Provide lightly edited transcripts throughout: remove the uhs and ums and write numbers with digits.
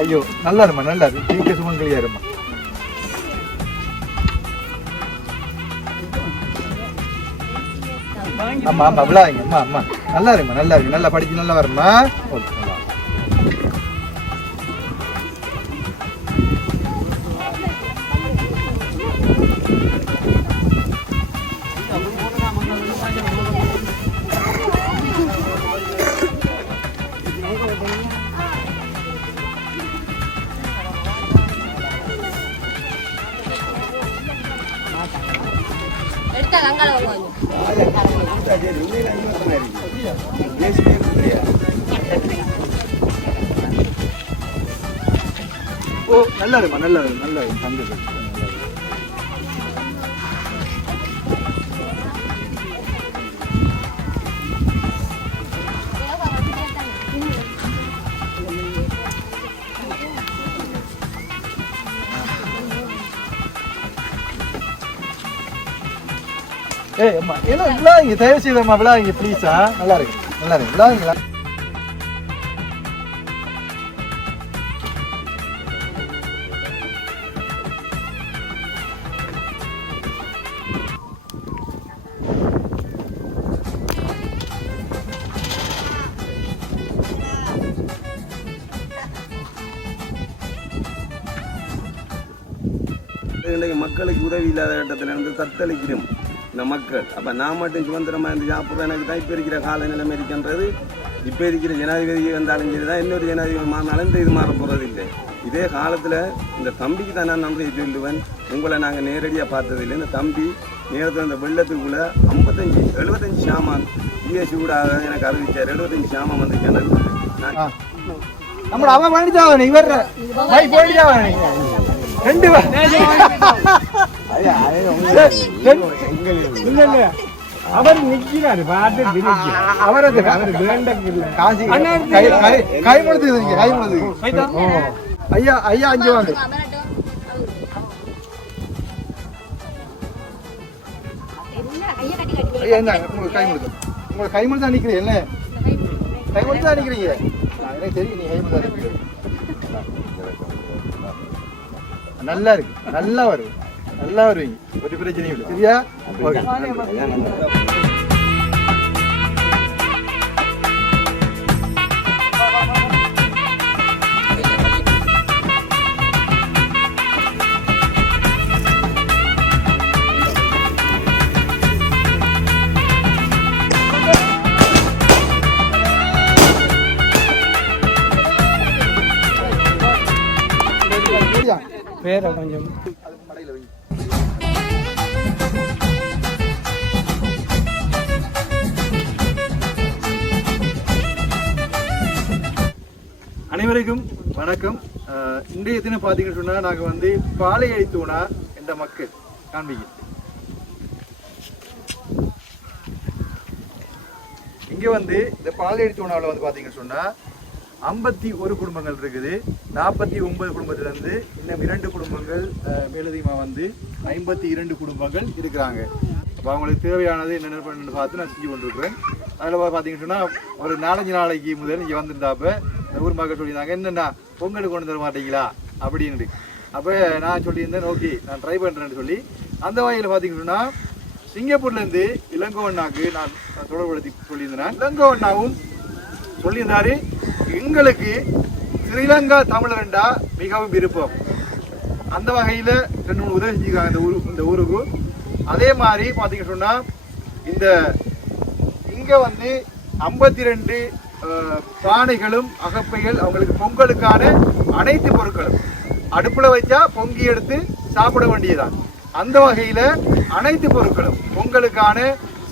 ஐயோ நல்லா இருமா நல்லா இருக்கு தீக்க சுமங்கலியா இருமா. ஆமா ஆமா விழாங்க அம்மா அம்மா நல்லா இருக்குமா நல்லா இருக்கு நல்லா படிச்சு நல்லா வருமா. ஓ நல்லா இருக்குமா நல்லா இருக்கு நல்லா இருக்கு சந்தோஷம். ஏய் அம்மா என்ன விழாங்க தயவு செய்தம்மா விழாங்க ப்ளீஸா நல்லா இருக்கு விழாங்களா. மக்களுக்கு உதவி இல்லாத கட்டத்தில் இருந்து தத்தளிக்கிறோம் இந்த மக்கள். அப்போ நான் மட்டும் சுதந்திரமாக இருந்து சாப்பிட்ற எனக்கு தான் இப்போ இருக்கிற கால நிலைமை இருக்கின்றது. இப்போ இருக்கிற ஜனாதிபதி வந்தாலும் சரி தான் இன்னொரு ஜனாதிபதி மாறினாலும் இந்த இது மாற போகிறது இல்லை. இதே காலத்தில் இந்த தம்பிக்கு தான் நான் நன்றி சொல்லுவேன். உங்களை நாங்கள் நேரடியாக பார்த்ததில்லை. இந்த தம்பி நேரத்தில் அந்த வெள்ளத்துக்குள்ளே 75 சாமான் பிஎஸ்சி கூட எனக்கு அறிவிச்சார். 75 சாமான் வந்து கிணறு நம்ம அவன் பண்ணிட்டாங்க இவர் போயிட்டாங்க ரெண்டு அவர் நிற்கிறாரு பாட்டு அவரது கைமுழுது ஐயா ஐயா 5 வாங்க. ஐயா என்ன உங்களுக்கு கைமுழுது தான் நிற்கிறீங்க என்ன கைமுழுது தான் நிற்கிறீங்க எனக்கு தெரியும் நீ கைமுழுது தான் நிற்கிறீங்க. நல்லா இருக்கு நல்லா வருவீங்க நல்லா வருவீங்க ஒரு பிரச்சனையும் இல்லை சரியா. பேரை கொஞ்சம் அனைவருக்கும் வணக்கம். இன்றைய தினம் பார்த்தீங்கன்னு சொன்னால் நாங்கள் வந்து பாலையை தூணா என்ற மக்கள் காண்பிக்க இங்கே வந்து இந்த பாலையை தூணாவில் வந்து பார்த்தீங்கன்னு சொன்னால் 51 குடும்பங்கள் இருக்குது. 49 குடும்பத்திலேருந்து இன்னும் 2 குடும்பங்கள் மேலதிகமாக வந்து 52 குடும்பங்கள் இருக்கிறாங்க. அப்போ அவங்களுக்கு தேவையானது என்னென்ன பண்ணு பார்த்து நான் செஞ்சு கொண்டிருக்கிறேன். அதில் பார்த்தீங்கன்னு சொன்னால் ஒரு 4-5 நாளைக்கு முதல் இங்கே வந்திருந்தாப்ப இந்த ஊர் மக்கள் சொல்லியிருந்தாங்க என்னென்னா பொங்கல் கொண்டு தர மாட்டீங்களா அப்படின்னு. அப்போ நான் சொல்லியிருந்தேன் ஓகே நான் ட்ரை பண்ணுறேன்னு சொல்லி அந்த வகையில் பார்த்தீங்கன்னு சொன்னால் சிங்கப்பூர்லேருந்து இளங்கோ அண்ணாவுக்கு நான் தொடர்புபடுத்தி சொல்லியிருந்தேன். இளங்கோ அண்ணாவும் சொல்லியிருந்தாரு எங்களுக்கு ஸ்ரீலங்கா தமிழர்ண்டா மிகவும் விருப்பம். அந்த வகையில் 2-3 உதவி செஞ்சுக்கிறாங்க இந்த ஊருக்கு. அதே மாதிரி பார்த்தீங்கன்னு சொன்னால் இந்த இங்கே வந்து 52 பானைகளும் அகப்பைகள் அவங்களுக்கு பொங்கலுக்கான அனைத்து பொருட்களும் அடுப்பில் வச்சா பொங்கி எடுத்து சாப்பிட வேண்டியதான். அந்த வகையில் அனைத்து பொருட்களும் பொங்கலுக்கான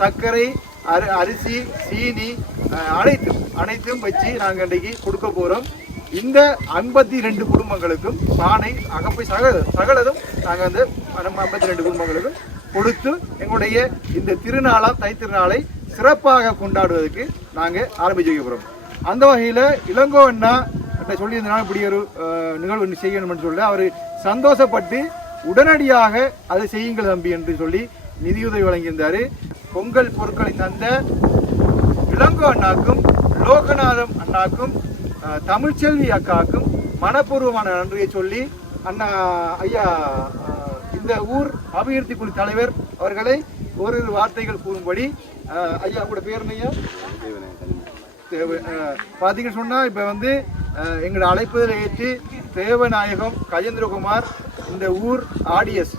சர்க்கரை அரிசி சீனி அனைத்தும் வச்சு நாங்கள் இன்றைக்கு கொடுக்க போகிறோம். இந்த 52 குடும்பங்களுக்கும் பானை அகப்பை சகலதும் நாங்கள் அந்த 52 குடும்பங்களுக்கும் கொடுத்து எங்களுடைய இந்த திருநாளாம் தை திருநாளை சிறப்பாக கொண்டாடுவதற்கு நாங்கள் ஆரம்பிச்சு வைக்க போகிறோம். அந்த வகையில் இளங்கோ அண்ணா சொல்லியிருந்தனால இப்படி ஒரு நிகழ்வு செய்யணும்னு சொல்லி அவர் சந்தோஷப்பட்டு உடனடியாக அதை செய்யுங்கள் தம்பி என்று சொல்லி நிதியுதவி வழங்கியிருந்தார். பொங்கல் பொருட்களை தந்த இளங்கோ அண்ணாக்கும் லோகநாதம் அண்ணாக்கும் தமிழ்ச்செல்வி அக்காவுக்கும் மனப்பூர்வமான நன்றியை சொல்லி அண்ணா ஐயா இந்த ஊர் அபிவிருத்தி குழு தலைவர் அவர்களை ஒரு வார்த்தைகள் கூறும்படி ஐயா கூட பேர் ஐயா பார்த்தீங்கன்னு சொன்னால் இப்போ வந்து எங்களை அழைப்பதில் ஏற்று தேவநாயகம் கஜேந்திரகுமார் இந்த ஊர் ஆடிஎஸ்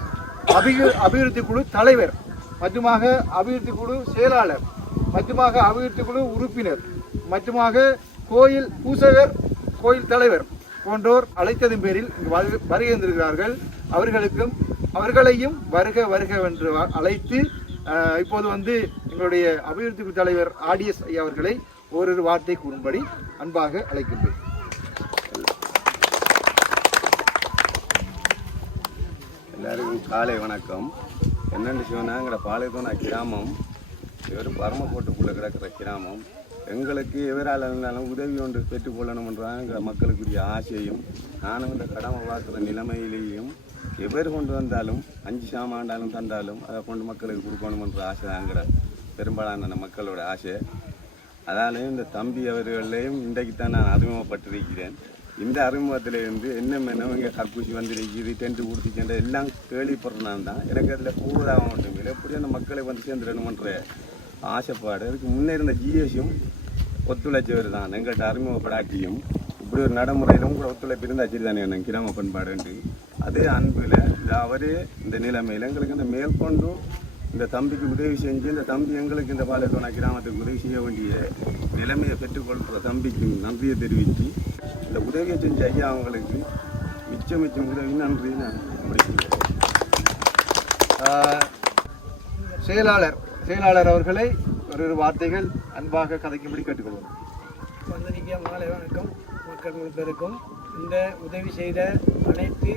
அபிவிருத்தி குழு தலைவர் மற்றுமாக அபிவிருத்தி குழு செயலாளர் மற்றுமாக அபிவிருத்தி குழு உறுப்பினர் மற்றுமாக கோயில் பூசகர் கோயில் தலைவர் போன்றோர் அழைத்ததின் பேரில் வருகின்றிருக்கிறார்கள். அவர்களையும் வருக வருக என்று அழைத்து இப்போது வந்து எங்களுடைய அபிவிருத்தி குழு தலைவர் ஆடிஎஸ் ஐயா அவர்களை ஒரு வார்த்தை கூறும்படி அன்பாக அழைக்கின்றேன். எல்லாருக்கும் காலை வணக்கம். என்னென்னு சொன்னால் எங்களோட பாளையத்தோன கிராமம் ஒரு பரமக்கோட்டுக்குள்ளே கிடக்கிற கிராமம். எங்களுக்கு எவரால் இருந்தாலும் உதவி ஒன்று பெற்றுக்கொள்ளணும்ன்றான் எங்கள் மக்களுக்குரிய ஆசையும் நானும் இந்த கடமை பார்க்குற நிலைமையிலேயும் எவர் கொண்டு வந்தாலும் 5 சாமாண்டாலும் தந்தாலும் அதை கொண்டு மக்களுக்கு கொடுக்கணுமன்ற ஆசை தான் எங்களோட பெரும்பாலான மக்களோட ஆசை. அதாலேயும் இந்த தம்பி அவர்களையும் இன்றைக்கு தான் நான் அறிமுகப்பட்டிருக்கிறேன். இந்த அறிமுகத்திலேருந்து என்னென்ன இங்கே கக்கூசி வந்திருக்குது டென்ட்டு கொடுத்துக்கின்ற எல்லாம் கேள்விப்படுறேன் தான். எனக்கு அதில் கூடுதலாக மட்டும் இல்லை எப்படி அந்த மக்களை வந்து சேர்ந்துடணுமன்ற ஆசைப்பாடு. அதுக்கு முன்னே இருந்த ஜிஎஸும் ஒத்துழைச்சவர் தான். எங்கள்கிட்ட அறிமுகப்படாட்டியும் இப்படி ஒரு நடைமுறையிலும் கூட ஒத்துழைப்பு இருந்தாச்சு தானே எனக்கு கிராம பண்பாடுண்டு. அதே அன்பில் அவரே இந்த நிலைமையில் எங்களுக்கு இந்த மேற்கொண்டு இந்த தம்பிக்கு உதவி செஞ்சு இந்த தம்பி எங்களுக்கு இந்த பாளையத்தோனா கிராமத்துக்கு உதவி செய்ய வேண்டிய நிலைமையை பெற்றுக்கொள்கிற தம்பிக்கு நன்றியை தெரிவித்து இந்த உதவியை செஞ்ச ஐயா அவங்களுக்கு மிச்சம் உதவி நன்றி நான் முடிக்கிறேன். செயலாளர் அவர்களை ஒரு வார்த்தைகள் அன்பாக கதைக்கும்படி கேட்டுக்கொள்வோம். வந்தனிக்க மாலை வணக்கம். மக்கள் பேருக்கும் இந்த உதவி செய்த அனைத்து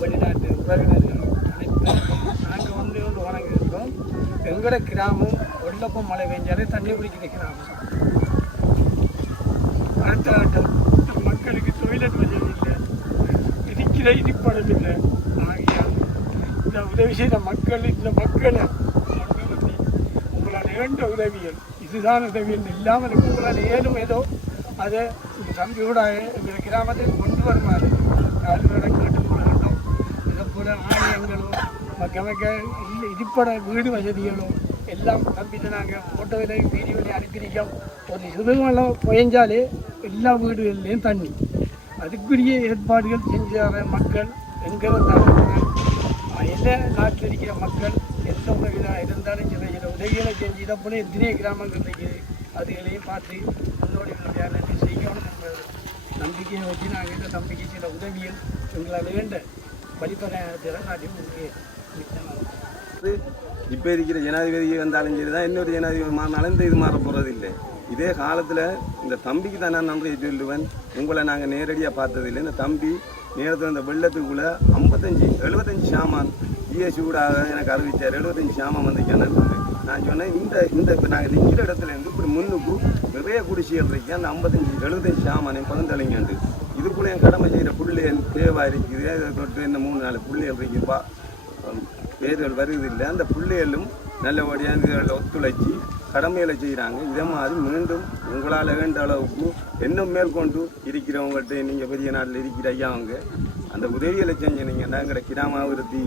வெளிநாட்டு உறவினர்கள் அனைத்து நாங்கள் வந்து வணங்கியிருக்கோம். எங்களோட கிராமம் வெள்ளப்பம் மழை பெஞ்சாலே தண்ணி குடிக்கிற கிராமம். அடுத்த மக்களுக்கு தொழிலட் வசதி இல்லை, இருக்கிற இடிப்படம் இல்லை. ஆகியால் இந்த உதவி செய்த மக்கள் இந்த மக்களை உங்களால் ஏண்ட உதவிகள் இதுதான் உதவிகள் இல்லாமல் இருக்கு. உங்களால் ஏதும் ஏதோ அதை இந்த தம்பியோட எங்கள் கிராமத்தில் கொண்டு வருமாறு யாரோட கேட்டுக்கொள்ளணும். இதை போல ஆலயங்களும் இல்லை இடிப்பட வீடு வசதிகளும் எல்லாம் தம்பிட்டு நாங்கள் ஃபோட்டோவிலையும் வீடியோவிலையும் அனுப்பியிருக்கோம். ஒரு சிறுமலம் புயஞ்சாலே எல்லா வீடுகள்லேயும் தண்ணி, அதுக்குரிய ஏற்பாடுகள் செஞ்சார மக்கள் எங்கே இருந்தாலும் எல்லா நாட்டில் இருக்கிற மக்கள் எந்த உதவியாக இருந்தாலும் சில உதவிகளை செஞ்சு இதை போல எத்தனையோ கிராமங்கள் இருக்குது. அதுகளையும் பார்த்து முன்னோடிகளுடைய நன்றி செய்யணும் என்ற நம்பிக்கையை வச்சு நாங்கள் இந்த நம்பிக்கை சில உதவிகள் எங்களால் வேண்ட வழிபடையாளத்தில் நாட்டில் இப்போ இருக்கிற ஜனாதிபதி வந்தாலும் சரி தான், இன்னொரு ஜனாதிபதி மாறினாலும் இந்த இது மாற போகிறது இல்லை. இதே காலத்தில் இந்த தம்பிக்கு தான் நான் நன்றி சொல்லுவேன். உங்களை நாங்கள் நேரடியாக பார்த்ததில்லை. இந்த தம்பி நேரத்தில் இந்த வெள்ளத்துக்குள்ளே 75 சாமான் ஜிஎஸ்சி கூட எனக்கு அறிவித்தார். 75 சாமான் வந்துச்சானு நான் சொன்னேன். இந்த இப்போ நாங்கள் நிற்கிற இடத்துலேருந்து இப்படி முன்னுக்கு நிறைய குடிசைகள் இருக்கு. அந்த 75 சாமானையும் பகிர்ந்தளிங்கண்டு இதுக்குள்ளே என் கடமை செய்கிற பிள்ளைகள் தேவை இருக்குது. அதை தொட்டு என்ன 3-4 பிள்ளைகள் இருக்குப்பா பேர்கள் வருது இல்லை. அந்த பிள்ளைகளும் நல்லபடியாக இதுகளில் ஒத்துழைச்சி கடமைகளை செய்கிறாங்க. இதே மாதிரி மீண்டும் உங்களால் வேண்ட அளவுக்கு இன்னும் மேற்கொண்டு இருக்கிறவங்கள்ட்ட நீங்கள் பெரிய நாட்டில் இருக்கிற ஐயாவங்க அந்த உதவிகளை செஞ்சு நீங்கள் நாங்கள் கிராமாபிவிருத்தி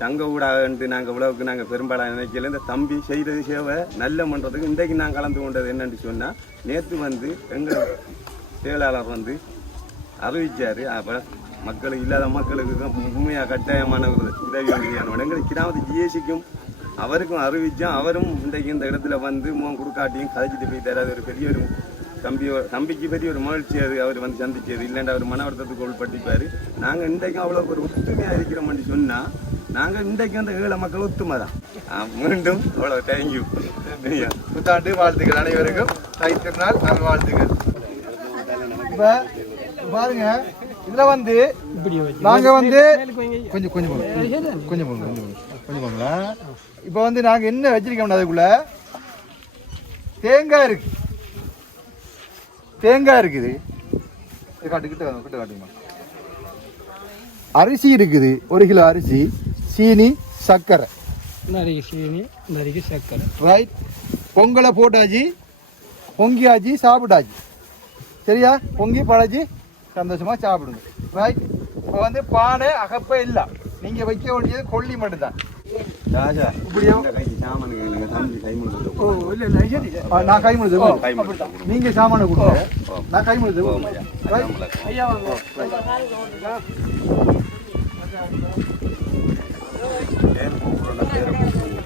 சங்க ஊடாகன்ட்டு நாங்கள் உழவுக்கு நாங்கள் பெரும்பாலாக நினைக்கல. இந்த தம்பி செய்கிறது சேவை நல்ல பண்ணுறதுக்கு இன்றைக்கு நான் கலந்து கொண்டது என்னென்னு சொன்னால், நேற்று வந்து எங்கள் செயலாளர் வந்து அறிவித்தார். அப்போ மக்களுக்கு இல்லாத மக்களுக்கு தான் உண்மையாக கட்டாயமான உதவி வங்கியான எங்களுக்கு கிராமத்து ஜிஎஸ்சிக்கும் அவருக்கும் அறிவித்தோம். அவரும் இன்றைக்கு இந்த இடத்துல வந்து முகம் கொடுக்காட்டியும் கதைச்சிட்டு போயிட்டார். அது ஒரு பெரிய ஒரு தம்பிக்கு பெரிய ஒரு மகிழ்ச்சி. அது அவர் வந்து சந்திச்சது இல்லைன்னா அவர் மன வருத்தத்துக்கு உள்பட்டிப்பார். நாங்கள் இன்றைக்கும் அவ்வளோ ஒரு ஒத்துமையாக இருக்கிறோம்னு சொன்னால் நாங்கள் இன்றைக்கு அந்த ஏழை மக்கள் ஒத்துமை தான். மீண்டும் அவ்வளோ தேங்க்யூ. புத்தாண்டு வாழ்த்துக்கள் அனைவருக்கும். தைத்திருநாள் நல்வாழ்த்துக்கள். இப்போ பாருங்க, இதில் வந்து நாங்கள் வந்து கொஞ்சம் போங்களா. இப்போ வந்து நாங்கள் என்ன வச்சிருக்கோம், அதுக்குள்ள தேங்காய் இருக்குது. கிட்ட காட்டுங்க. அரிசி இருக்குது, 1 கிலோ அரிசி, சீனி, சர்க்கரை, ரைட். பொங்கலை போட்டாச்சு, பொங்கியாச்சு, சாப்பிட்டாச்சு. சரியா? பொங்கி பழச்சி சந்தோஷமா சாப்பிடுங்க. ரைட். இப்போ வந்து பானை அகப்பே இல்லை, நீங்க வைக்க வேண்டியது கொல்லி மட்டும்தான். ராஜா இப்படியோ ஓ இல்லை இல்லை சரி நான் கை முழுது நீங்க சாமான கொடுங்க, நான் கை முழுது ஐயா வாங்க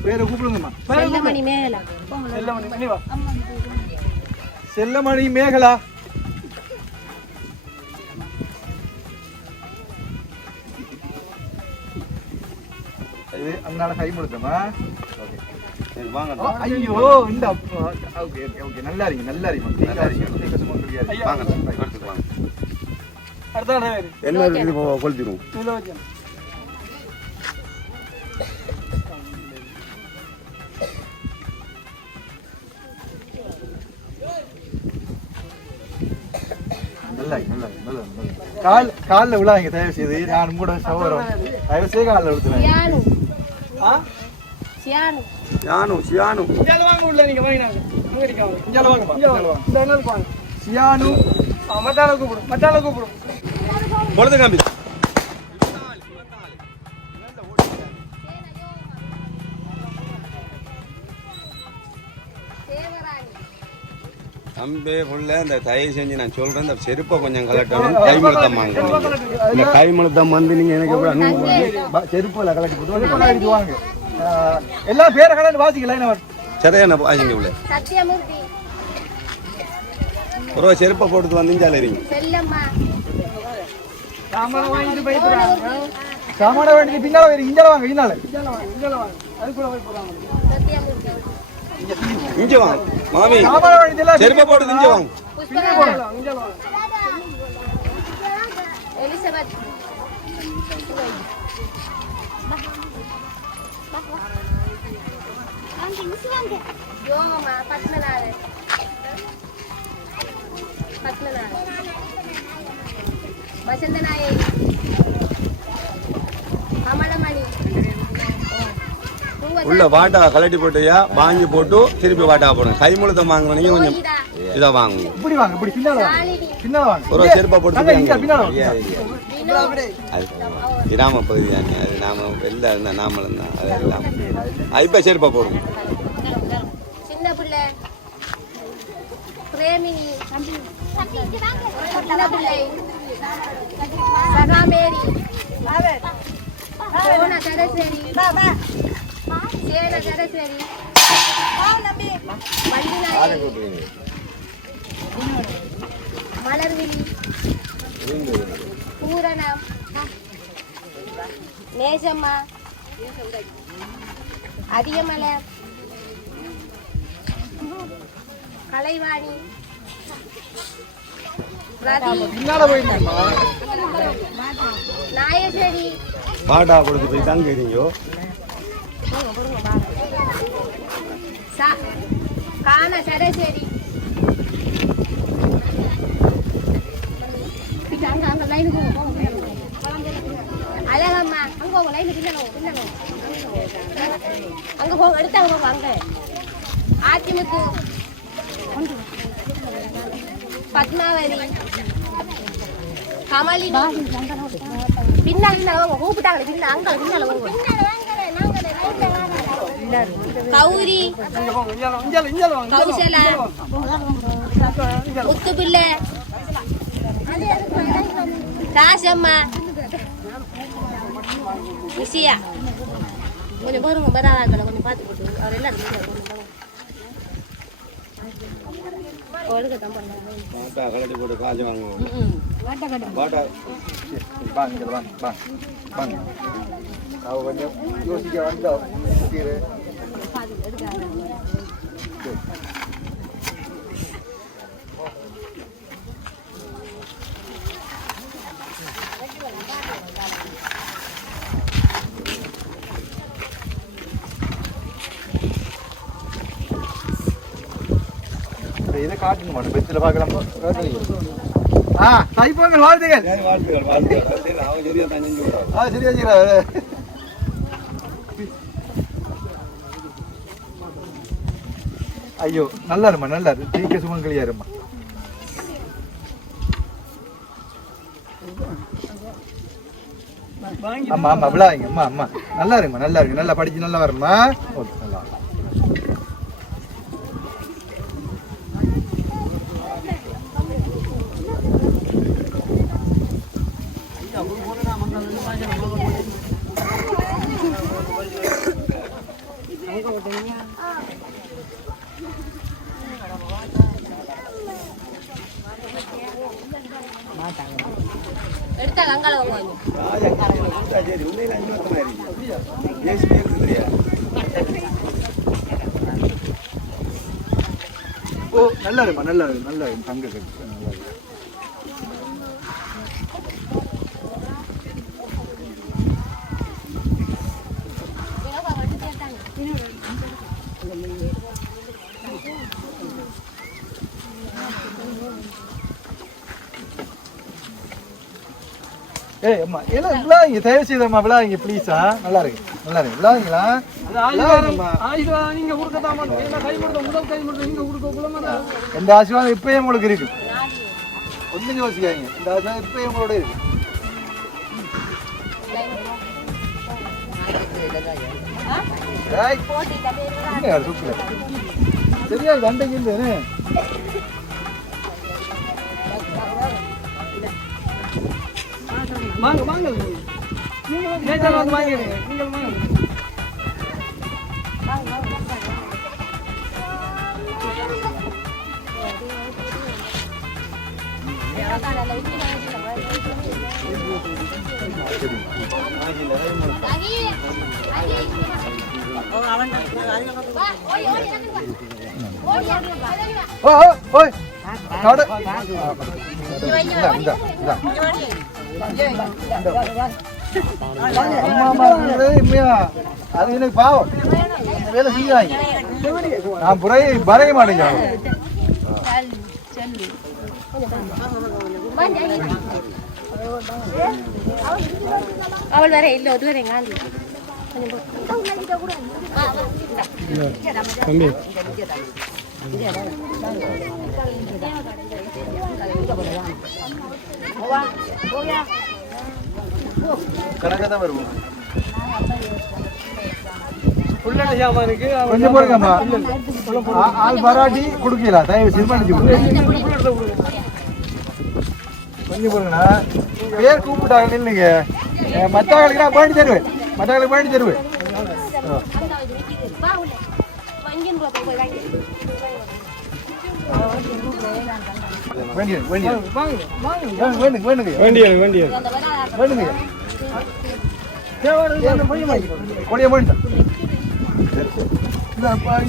பேரை கூப்பிடுங்கம்மா. செல்லமணி மேகலா. செல்லமணி மணி வா செல்லமணி மேகலா. இது அதனால கை முழுத்தமா. ஐயோ இந்த ஓகே ஓகே ஓகே நல்லா இருங்க நல்லா இருங்க அடுத்த என்ன கொளுத்திடுவோம். காலில் விழாங்க தயவு செய்து, நான் கூட சவரம் தயவு செய்து காலில் விழுத்துவேன். வாங்க உள்ள நீங்க வாங்கினாங்க சியானு மத்தால கூப்பிடும் பொழுது காம்பி தம்பி புள்ள இந்த தயவு செஞ்சு நான் சொல்றேன், இந்த செருப்பை கொஞ்சம் கலட்டணும். கைமுழுத்தம் வாங்க, இந்த கைமுழுத்தம் வந்து நீங்க எனக்கு செருப்புல கலட்டி போட்டு வாங்க. எல்லா பேரை கலந்து வாசிக்கலாம். சரியான வாசிங்க உள்ள சத்யமூர்த்தி. ஒரு செருப்பை போட்டு வந்தீங்க இருங்க. செல்லம்மா. சாமான வாங்கிட்டு போயிட்டு சாமான வேண்டிய பின்னால வேறு இஞ்சால வாங்க. இஞ்சால அதுக்குள்ள போய் போறாங்க. சத்யமூர்த்தி. இங்க வாங்க மாமி, சாமான வேண்டியதெல்லாம் செருப்பை போட்டு இங்க வாங்க. புஷ்பராஜா. எலிசபெத். யோகமா. பத்மநாதன். வசந்தநாயகி. கமலமணி. உள்ள வாட்டா கலட்டி போட்டியா வாங்கி போட்டு திருப்பி வாட்டா போடுங்க. கைமுழுத்தம் வாங்க நீங்க கொஞ்சம் இதை வாங்க. இப்படி வாங்க, இப்படி பின்னால வாங்க, பின்னால வாங்க. ஒரு செருப்பை போட்டு பின்னால வாங்க. கிராம பகுதி தானே அது, நாம வெளில இருந்தா நாமளும் தான் அதெல்லாம். இப்ப செருப்பை போடுங்க. சின்ன பிள்ளை. பிரேமினி. சின்ன பிள்ளை. சகாமேரி. சோனா சரஸ்வதி. சேன சரஸ்வதி. மஞ்சுநாயகி. மலர்விழி. பூரணம். நேசம்மா. அதிகமலர். கலைவாணி. பின்னால போயிருந்தேம்மா. நாயஸ்வரி. வாட்டா கொடுத்து போய் தாங்க இருங்கோ. கான சரஸ்வதி. அழகம்மா. அங்க போங்க லைன் பின்னணும். அங்க போங்க எடுத்து அங்க போங்க. அங்க ஆத்திமுத்து. பத்மாவதி. கமலினி. பின்னால கூப்பிட்டாங்க. பின்ன அங்க பின்னால கௌரி. கௌசலா. முத்துப்பிள்ளை. காசம்மா. விஷயா. கொஞ்சம் பாருங்க பரவாயில்ல, கொஞ்சம் பார்த்து போட்டு அவர் எல்லாம் வாட்டா கலட்டி போட்டு காசு வாங்குவோம். வாட்டா வாங்க வாங்க வாங்க. அவ கொஞ்சம் யோசிக்க வந்தோம். இதை காட்டணும் மாட்டேன். பெச்சில் பார்க்கலாம். தைப்பொங்கல் வாழ்த்துகள். சரியா சரியா. ஐயோ நல்லா இருமா, நல்லா இரு. தீக்க சுமங்கலியா இருமா. ஆமா ஆமா விழாங்க அம்மா அம்மா நல்லா இருக்குமா நல்லா இருக்கு நல்லா படிச்சு நல்லா வரணுமா ஓகே நல்லா எடுத்தா கங்கால வாங்குவாங்க ஓ நல்லா இருக்குமா நல்லா இருக்கு நல்லா இருக்கு தங்க கட்டு நல்லா இருக்கு ஏய் அம்மா எல்லாம் விழாங்க தயவு செய்தம்மா விழாங்க ப்ளீஸா நல்லா இருக்கு விழாங்களா நீங்க கொடுக்கதான் கை கொடுத்த முதல் கை கொடுத்த நீங்க கொடுக்க இந்த ஆசீர்வாதம் இப்பயே உங்களுக்கு இருக்கு ஒன்றும் யோசிக்காங்க இந்த ஆசீர்வாதம் இப்பயே உங்களோட இருக்கு சரியா தண்டைக்கு இல்லைன்னு வாங்க வாங்க நீங்க வந்து வாங்கிடுங்க நீங்க வாங்க அது எனக்கு பாவம் வேலை செய்யாங்க நான் பறைய மாட்டேங்க அவள் வேற இல்ல ஒரு வேற காந்தி கணக்காதான் வருவோம் கொஞ்சம் போடுங்கம்மா ஆள் பராட்டி கொடுக்கலாம் தயவு சிறுமணிச்சு கொஞ்சம் போடுங்கண்ணா பேர் கூப்பிட்டாங்க இல்லைங்க மற்றவங்களுக்கு நான் பண்ணி தருவேன் மற்றவங்களுக்கு பண்ணி தருவேன்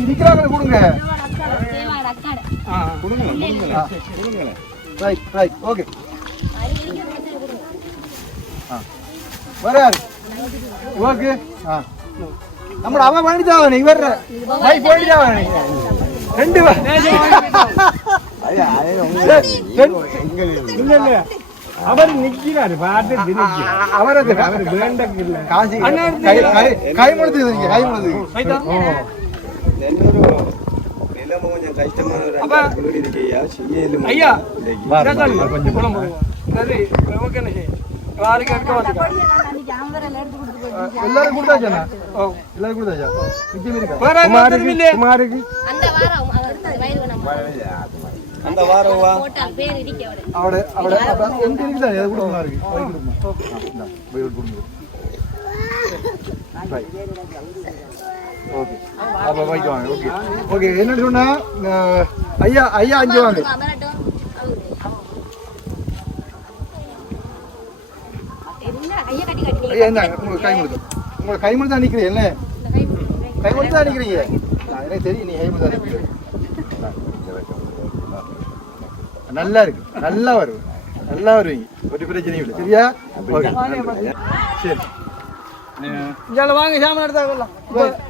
இருக்கிறாங்க கொடுங்க ஓகே வராரு ஓகே நம்ம அவன் பண்ணிட்டாவ நீ வர்ற போயிட்டாவ நீ ரெண்டு அவர் நிக்கிறாரு பாட்டு அவரது காசி கை முடிச்சு கை முடிச்சு கொஞ்சம் கஷ்டமான ஐயா கொஞ்சம் எல்லாரும் கொடுத்தாச்சா எல்லாரும் கொடுத்தாச்சா குமாருக்கு அந்த வாரம் வா அவட அவட எங்க இருக்குதா எது கொடுக்கணும் இருக்கு ஓகே அப்ப போயிட்டு வாங்க ஓகே ஓகே என்னன்னு சொன்னா ஐயா ஐயா 5 வாங்க ஐயா என்ன உங்க கை முழுக்க உங்க கை முழுக்க நிக்கிறீங்க என்ன கை முழுக்க தான் நிக்கிறீங்க எனக்கு தெரியும் நீ கை முழுக்க நிக்கிறீங்க நல்லா இருக்கு நல்லா வரும் நல்லா வருவீங்க ஒரு பிரச்சனையும் இல்லை சரியா சரி வாங்க சாமான் எடுத்தா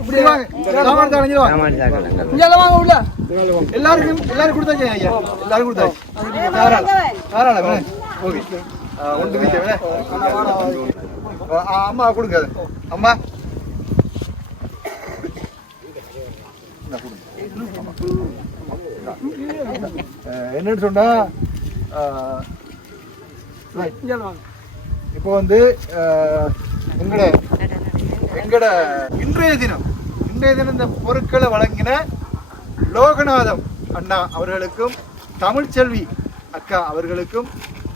இப்படி வாங்க சாமான் எடுத்தா வாங்க உள்ள எல்லாரும் கொடுத்தாச்சு ஐயா எல்லாரும் கொடுத்தாச்சு தாராளம் ஓகே ஒன்று வீட்டு அம்மா கொடுங்க அம்மா என்னன்னு சொன்னா இப்போ வந்து எங்கட இன்றைய தினம் இந்த பொருட்களை வழங்கின லோகநாதம் அண்ணா அவர்களுக்கும் தமிழ்ச்செல்வி அக்கா அவர்களுக்கும்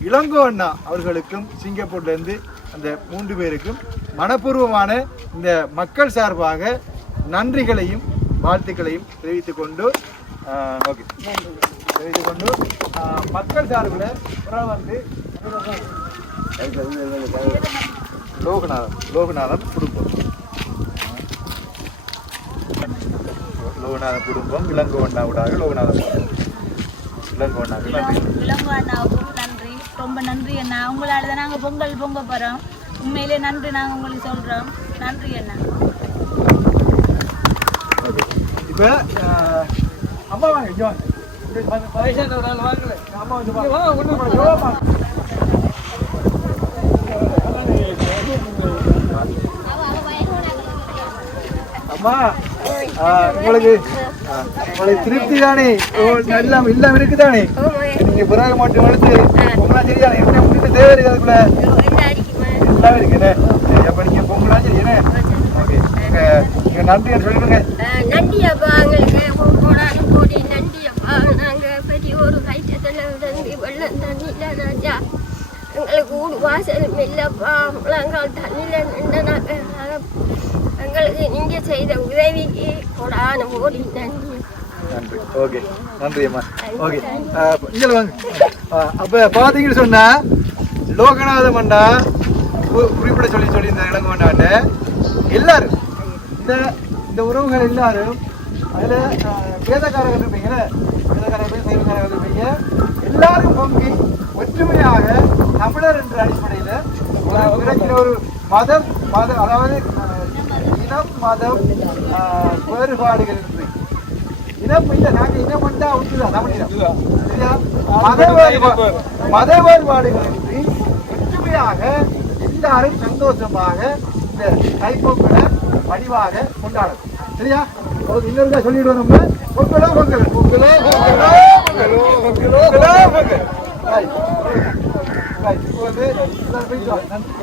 இளங்கோ அண்ணா அவர்களுக்கும் சிங்கப்பூர்லேருந்து அந்த 3 பேருக்கும் மனப்பூர்வமான இந்த மக்கள் சார்பாக நன்றிகளையும் வாழ்த்துக்களையும் தெரிவித்துக் கொண்டு மக்கள் சார்பில் வந்து லோகநாதம் குடும்பம் இளங்கோ அண்ணாவுடாக இளங்கோ அண்ணாவுக்கும் நன்றி, ரொம்ப நன்றி அண்ணா. உங்களால தான் நாங்கள் பொங்கல் பொங்க போகிறோம். உண்மையிலே நன்றி நாங்கள் உங்களுக்கு சொல்கிறோம். நன்றி அண்ணா. இப்போ அம்மா வாங்க இங்கே வாங்க. அம்மா வந்து அம்மா உங்களுக்கு திருப்தி தானே? எல்லாம் இருக்குதானே? நீங்க பிறகு மட்டும் எடுத்து பொங்கலா சரியா என்ன முடிச்சு தேவை இருக்கு அதுக்குள்ள எல்லாம் இருக்குண்ணே. அப்ப நீங்க பொங்கலா சரி என்ன? ஓகே, நீங்க நன்றி சொல்லிடுங்க. நன்றி அப்பா, எங்களுக்கு கோடி நன்றி அப்பா. நாங்க பெரிய ஒரு கைத்தல வெள்ளம் தண்ணியில ராஜா எங்களுக்கு ஊடு வாசலும் இல்லப்பா. முழங்கால் தண்ணியில நின்று எங்களுக்கு நீங்க செய்த உதவிக்கு கொடான ஓடி நன்றி. நன்றி. ஓகே, நன்றி அம்மா. ஓகே, இங்கே வாங்க. அப்போ பார்த்தீங்கன்னு சொன்னா லோகநாதம் அண்ணா குறிப்பிட சொல்லி இந்த இளங்கோ அண்ணாட்ட எல்லாரும் இந்த உறவுகள் எல்லாரும் அதில் வேதக்காரர்கள் இருப்பீங்களே, வேதக்காரர்கள் சைவக்காரர்கள் இருப்பீங்க, எல்லாரும் பொங்கி ஒற்றுமையாக தமிழர் என்ற அடிப்படையில் கிடைக்கிற ஒரு மதம் அதாவது இனம் மதம் வேறுபாடுகள் இருக்கு. இனம் இல்லை, நாங்கள் இனம் வந்தா ஒன்றுதான் தமிழினம். சரியா? மத வேறுபாடுகள் இன்றி ஒற்றுமையாக எல்லாரும் சந்தோஷமாக இந்த தைப்பொங்கலை வடிவாக கொண்டாடும். சரியா? இன்னொரு சொல்லிடுவோம் நம்ம. பொங்கலோ பொங்கல், பொங்கலோ பொங்கலோ பொங்கலோ பொங்கலோ பொங்கல். நன்றி.